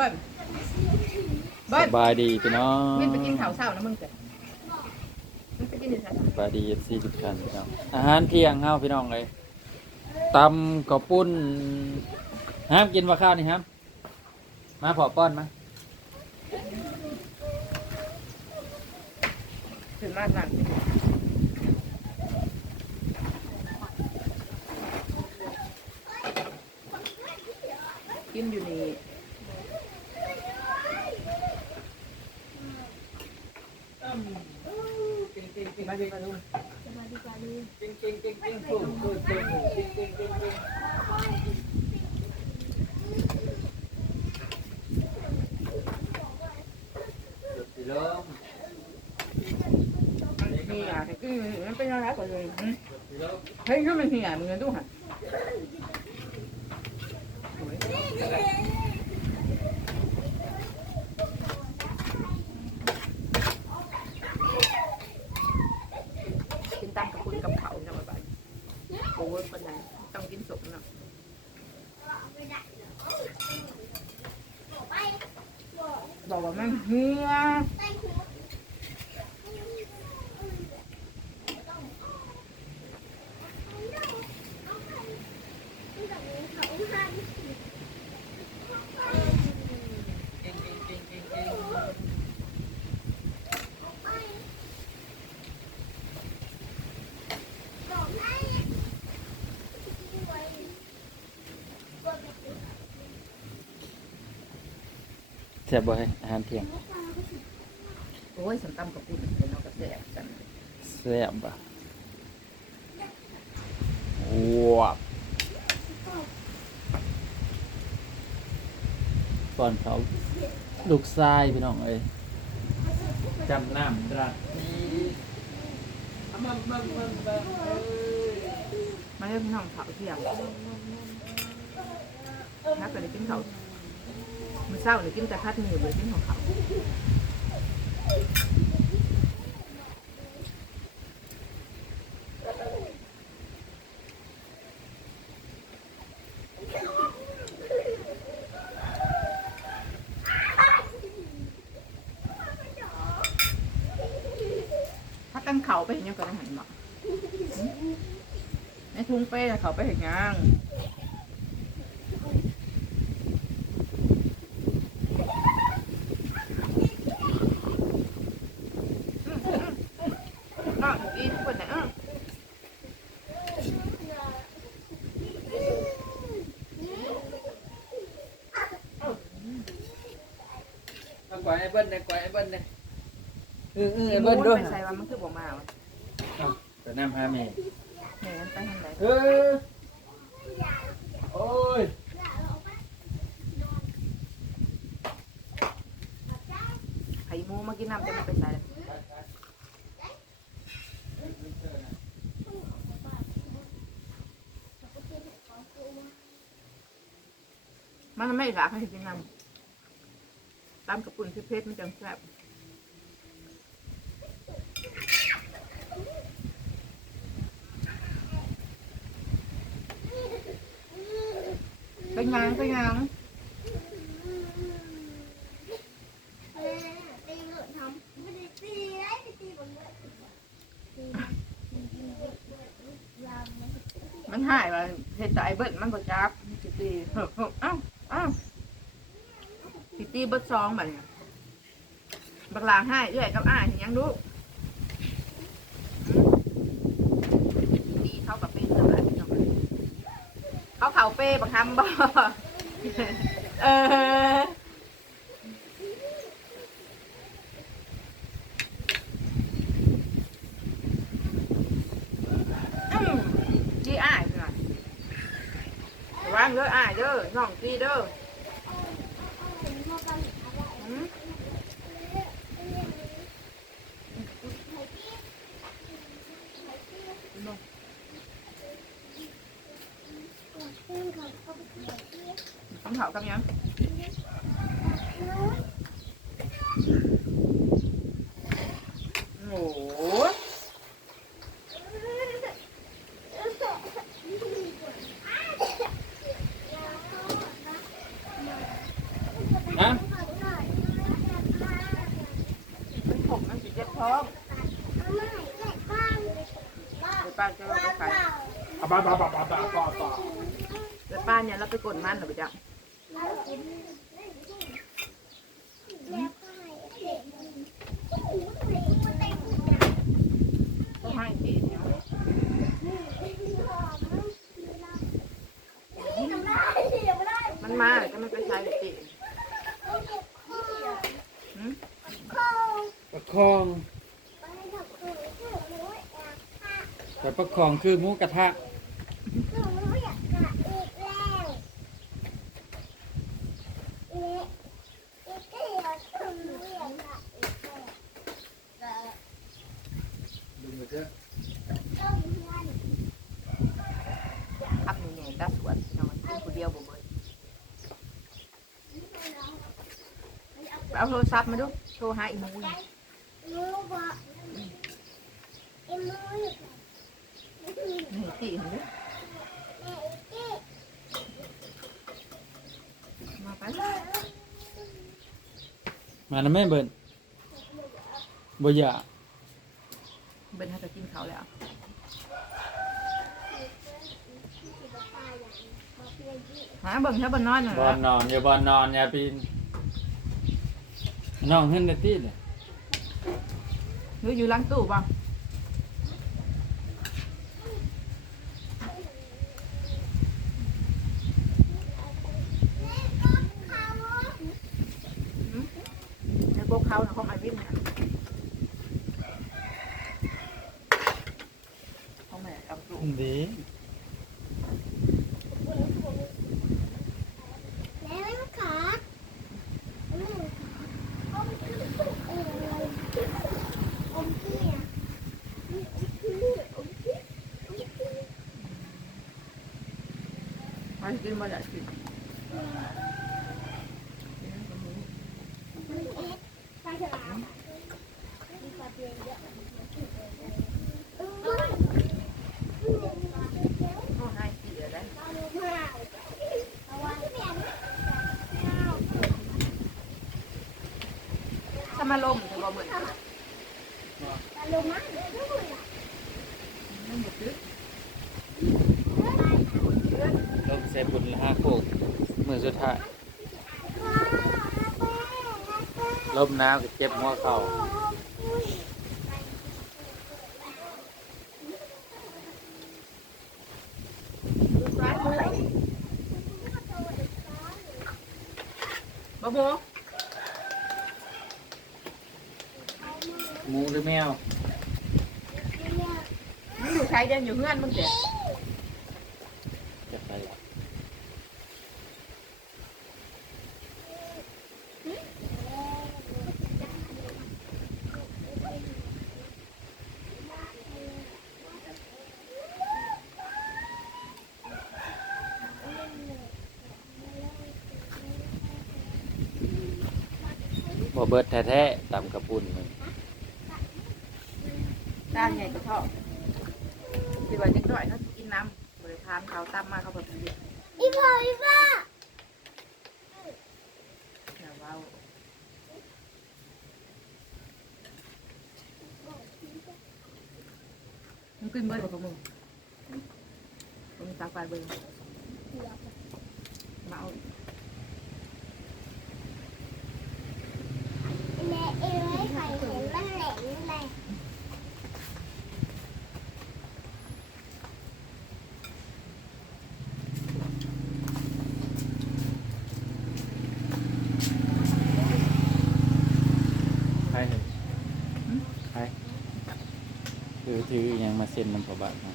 บิ้ลเบิ้ลสบายดีพี่น้องมินไปกินข้าวเช้านะมึงเกิดมันไปกินอยู่ไสล่ะสบายดีสี่สิบกันพี่น้องอาหารเที่ยงเฮาพี่น้องเลยตำข้าวปุ้นห้ามกินว่าข้าวนี่ครับมาพอป้อนมาถึงมาสั่งกินอยู่นี่ มาดีมาดูพี่น้องมันเหี่ยคือมันเป็นอะไรกว่าเลยหึเฮ้ยคือมันเหี่ยมึงดูหันกินตามกับคุณกับเขาจังหวะบ้านโอ้ยปัญญาต้องกินสุกเนาะบอกว่ามันเหี่ย แซ่บบ่ให้อาหารเที่ยงโอ้ยสำตำกับปุ่นเป็นเอากระแสบกันแซ่บบ่ว้าวก่อนเขาลูกทรายพี่น้องเอ้ยจำน้ำรัดนี่เอามามามามาเอ้ยมาเริ่มน้องเขาเที่ยงถ้าเกิดได้กินเขา มื่อเช้าเนี่ยกินแต่พัดมือเลยกินของเขาถ้ากันเขาไปเห็นยังก็ได้หันมาในทุ่งเป้เขาไปเห็นยัง องกินคนไหนอะเอากวาดให้เบิ้ลเลยกวาดให้เบิ้ลเลยเออเออไอ้เบิ้เบิ้ลลด้ด้ววยยใส่ว่ามันคือบ่มาวะเอาแต่น้ำพาแม่แม่นไปทางไหนเออโอ้ยไข่มูมากินน้ำจะมันไปใส่เลย มันไม่รักให้กินน้ำตามกระปุ่นเพชรมันจังแซ่บเป็นยังเป็นยังมันหายว่าเห็ดแต่ไอ้เบิดมันก็จับสิตีเอ้า ตีเบิดซองแบบนี้บักลาให้เอื้อยกับอ้ายเห็นยังดูตีเข้ากับเป็นอะไหร่พี่น้องเขาเข่าเป้บักทำบ่เอออืมจีอ้ายหน่อยระวางเด้ออ้ายเด้อน้องจีเด้อำเผากับยังโอ้โหนะมันผมมันสิเจ็บท้อเดี๋ยวป้าจะเอาไปขายบ้าบ้าบ้าบ้าบ้าบ้า เดี๋ยวป้าเนี่ยเราไปกดมันเหรอไปจ้ะ มันมาแต่มันไปใช้หรือตีหืมประคอง แต่ประคองคือหมูกระทะ ขับหนูเนี่ยตาสวนนอนกินคนเดียวบ่เบิดเอา โทรศัพท์มาดู โทรหาอีหมูนี่นี่ตีเห็นไหมมาไปมาแล้วแม่เบิ่นบ่อยากเบิร์นให้ไปกินเขาวแล้วหาเบิ่งถ้าเบิ่งนอนหน่อยบอลนอนอย่าบอลนอนอย่าปีน น้องเห็นได้ตีเลยหรืออยู่หล้างตู้ป่ะในพวกเขาเนี่ยเขามาวิ่งเนี่ยเขา มากินมาอยากกินโอ้ให้เสียได้ถ้ามาลมจะบอเหมือนกันมันหมดลึก ลมเสบุญละห้าโคกมือสุดท้ายลมหนาวก็เจ็บหัวเข่าซ้ายมือบ่โบหมูหรือแมวมึงอยู่ใช้เดินอยู่เฮือนมึงเด็ด บ่เบิดแท้ๆตำกระปุ่นมันด้านใหญ่ก็ชอบที่ว่าเด็กน้อยเขากินน้ำบริทานเขาตั้มมาเขาแบบนี้อย่าเว้ามึงขึ้นเบิร์ดกับมึงมึงตาไฟเบิร์ดมาเอา ใครเห็นใคร ถือถือยังมาเซ็นน้ำประบาทนะ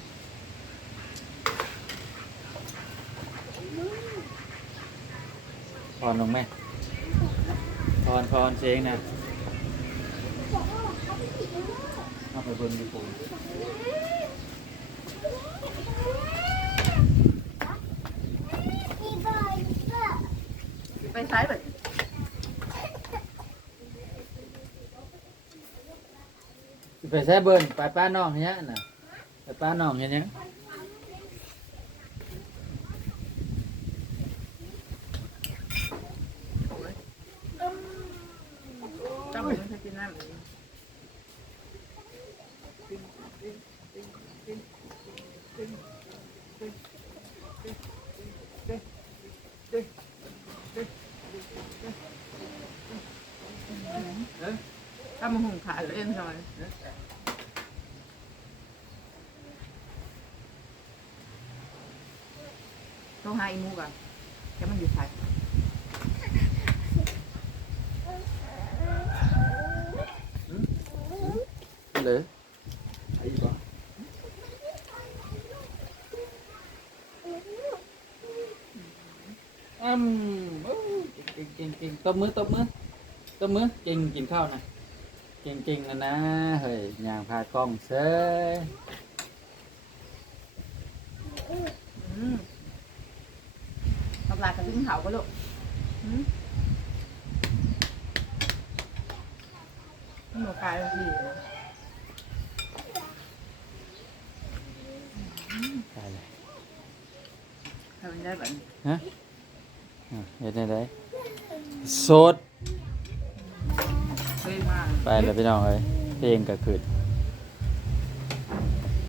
พรลงไหมพรพรเชงนะเอาไปเบิ่งดูปูไปซ้ายแบบ สิไปแซ่เบิ่นไปป้าน้องเนี้ยน่ะไปป้าน้องเนี้ยยังเจ้ามึงเคยกินน้ำ ถ่ายเองหน่อยต้องหาอีมูก่อนแกมันอยู่ไทยเลยไอ้บ่อืมโอ้เก่งเก่งเก่งตบมือตบมือตบมือเก่งกินข้าวนะ เก่งเก่งนะนะเฮ้ยย่างพากล้องเซ้ยอืมทำลายกระดิ่งเขาก็ลูกอืมหนูกลายเป็นผีเลยตายเลยทำมันได้แบบนี้ฮะอะเห็นได้ไดโสดเฮ้ยมาก ไปแล้วพี่น้องเอ้ยเพลงก็ขึ้น